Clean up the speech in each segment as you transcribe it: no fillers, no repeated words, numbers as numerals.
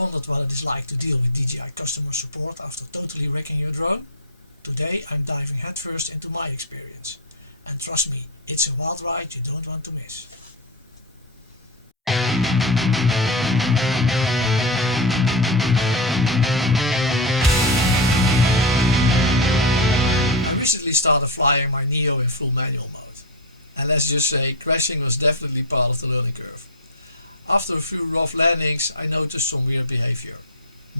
wondered what it is like to deal with DJI customer support after totally wrecking your drone? Today I'm diving headfirst into my experience. And trust me, it's a wild ride you don't want to miss. I recently started flying my Neo in full manual mode. And let's just say, crashing was definitely part of the learning curve. After a few rough landings, I noticed some weird behavior.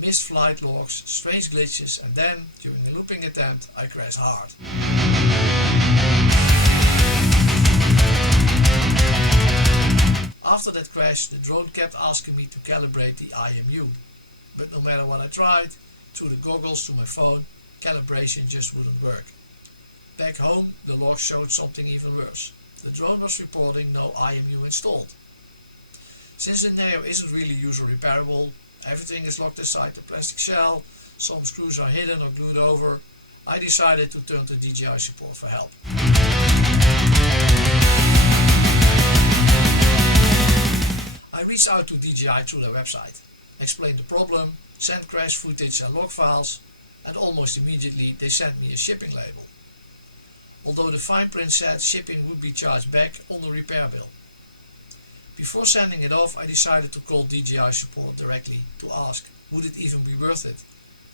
Missed flight logs, strange glitches, and then, during a looping attempt, I crashed hard. After that crash, the drone kept asking me to calibrate the IMU. But no matter what I tried, through the goggles to my phone, calibration just wouldn't work. Back home, the log showed something even worse. The drone was reporting no IMU installed. Since the Neo isn't really user repairable, everything is locked inside the plastic shell, some screws are hidden or glued over, I decided to turn to DJI support for help. I reached out to DJI through their website, explained the problem, sent crash footage and log files, and almost immediately they sent me a shipping label. Although the fine print said shipping would be charged back on the repair bill. Before sending it off, I decided to call DJI support directly to ask, would it even be worth it?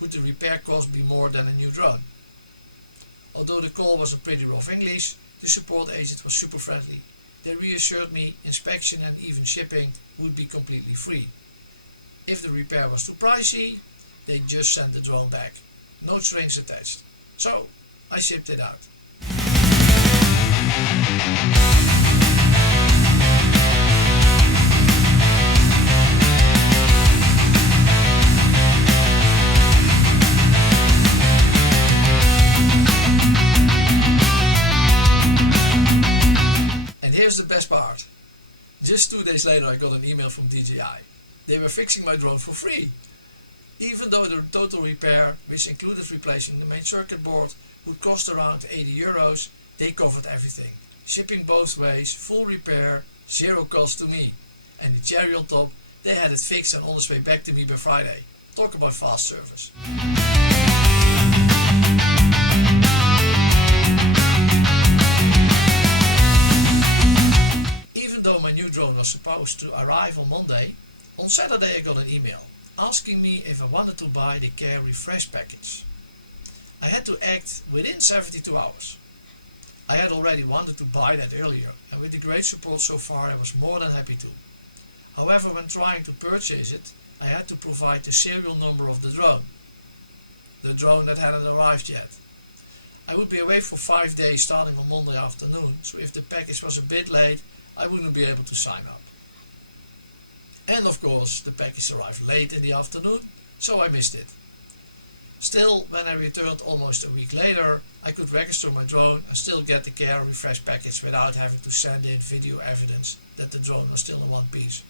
Would the repair cost be more than a new drone? Although the call was in pretty rough English, the support agent was super friendly. They reassured me inspection and even shipping would be completely free. If the repair was too pricey, they'd just send the drone back. No strings attached. So, I shipped it out. Here's the best part. Just 2 days later I got an email from DJI. They were fixing my drone for free. Even though the total repair, which included replacing the main circuit board, would cost around €80, they covered everything. Shipping both ways, full repair, zero cost to me. And the cherry on top, they had it fixed and on its way back to me by Friday. Talk about fast service. My new drone was supposed to arrive on Monday, on Saturday I got an email asking me if I wanted to buy the Care Refresh package. I had to act within 72 hours. I had already wanted to buy that earlier, and with the great support so far I was more than happy to. However, when trying to purchase it, I had to provide the serial number of the drone that hadn't arrived yet. I would be away for 5 days starting on Monday afternoon, so if the package was a bit late, I wouldn't be able to sign up. And of course, the package arrived late in the afternoon, so I missed it. Still, when I returned almost a week later, I could register my drone and still get the Care Refresh package without having to send in video evidence that the drone was still in one piece.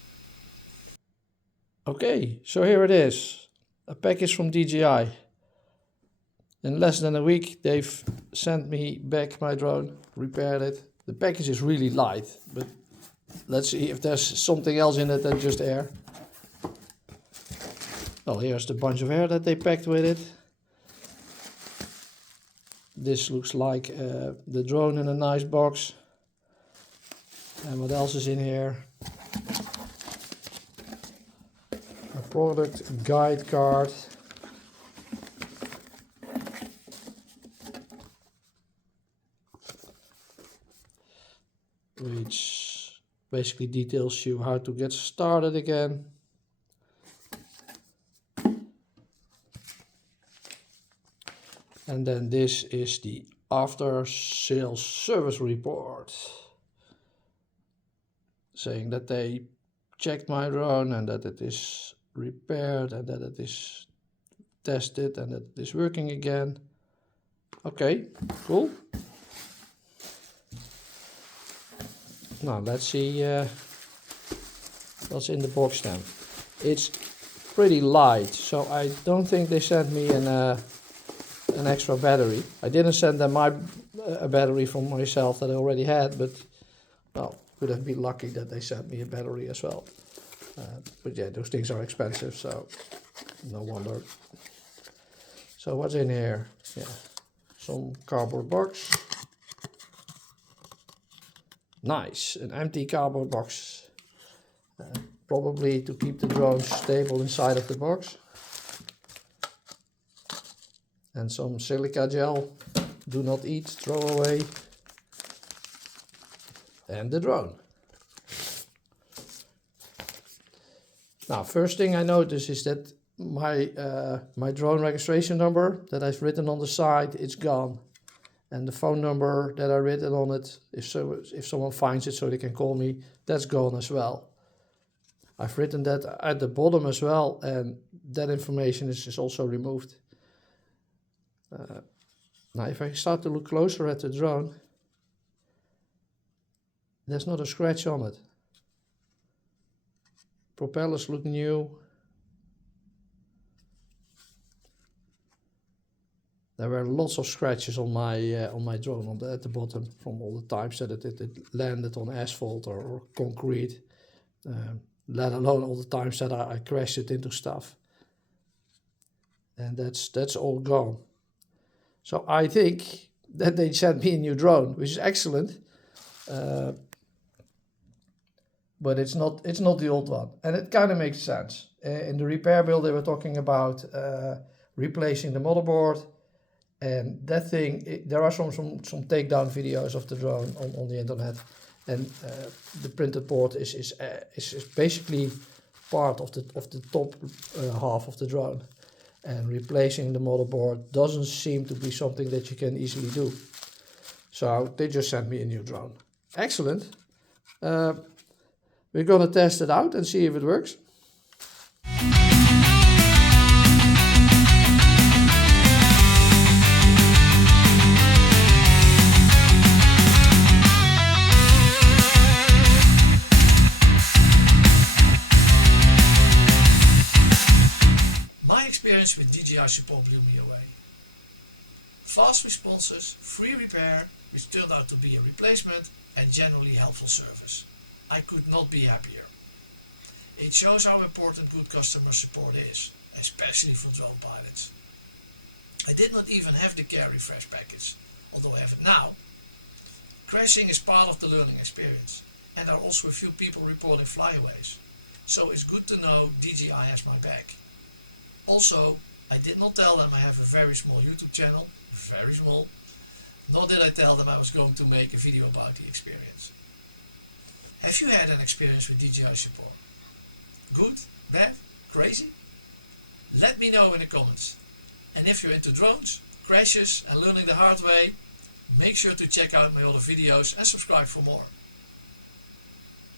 Okay, so here it is, a package from DJI. In less than a week they've sent me back my drone, repaired it. The package is really light, but let's see if there's something else in it than just air. Well, here's the bunch of air that they packed with it. This looks like the drone in a nice box. And what else is in here? A product guide card. Which basically details you how to get started again. And then this is the after sales service report, saying that they checked my drone and that it is repaired and that it is tested and that it is working again. Okay, cool. Now let's see what's in the box then. It's pretty light, so I don't think they sent me an extra battery. I didn't send them a battery from myself that I already had, but well, could have been lucky that they sent me a battery as well. But yeah, those things are expensive, so no wonder. So what's in here? Yeah, some cardboard box. Nice, an empty cardboard box. Probably to keep the drone stable inside of the box. And some silica gel. Do not eat, throw away. And the drone. Now, first thing I notice is that my drone registration number that I've written on the side, it's gone. And the phone number that I written on it, if someone finds it so they can call me, that's gone as well. I've written that at the bottom as well, and that information is also removed. Now, if I start to look closer at the drone, there's not a scratch on it. Propellers look new. There were lots of scratches on my drone at the bottom from all the times that it landed on asphalt or concrete, let alone all the times that I crashed it into stuff. And that's all gone. So I think that they sent me a new drone, which is excellent, but it's not the old one, and it kind of makes sense. In the repair build, they were talking about replacing the motherboard. And that thing, there are some takedown videos of the drone on the internet, and the printed board is basically part of the top half of the drone, and replacing the motherboard doesn't seem to be something that you can easily do. So they just sent me a new drone. Excellent. We're gonna test it out and see if it works. With DJI support blew me away. Fast responses, free repair, which turned out to be a replacement, and generally helpful service. I could not be happier. It shows how important good customer support is, especially for drone pilots. I did not even have the care refresh package, although I have it now. Crashing is part of the learning experience, and there are also a few people reporting flyaways, so it's good to know DJI has my back. Also, I did not tell them I have a very small YouTube channel, very small, nor did I tell them I was going to make a video about the experience. Have you had an experience with DJI support? Good? Bad? Crazy? Let me know in the comments. And if you're into drones, crashes and learning the hard way, make sure to check out my other videos and subscribe for more.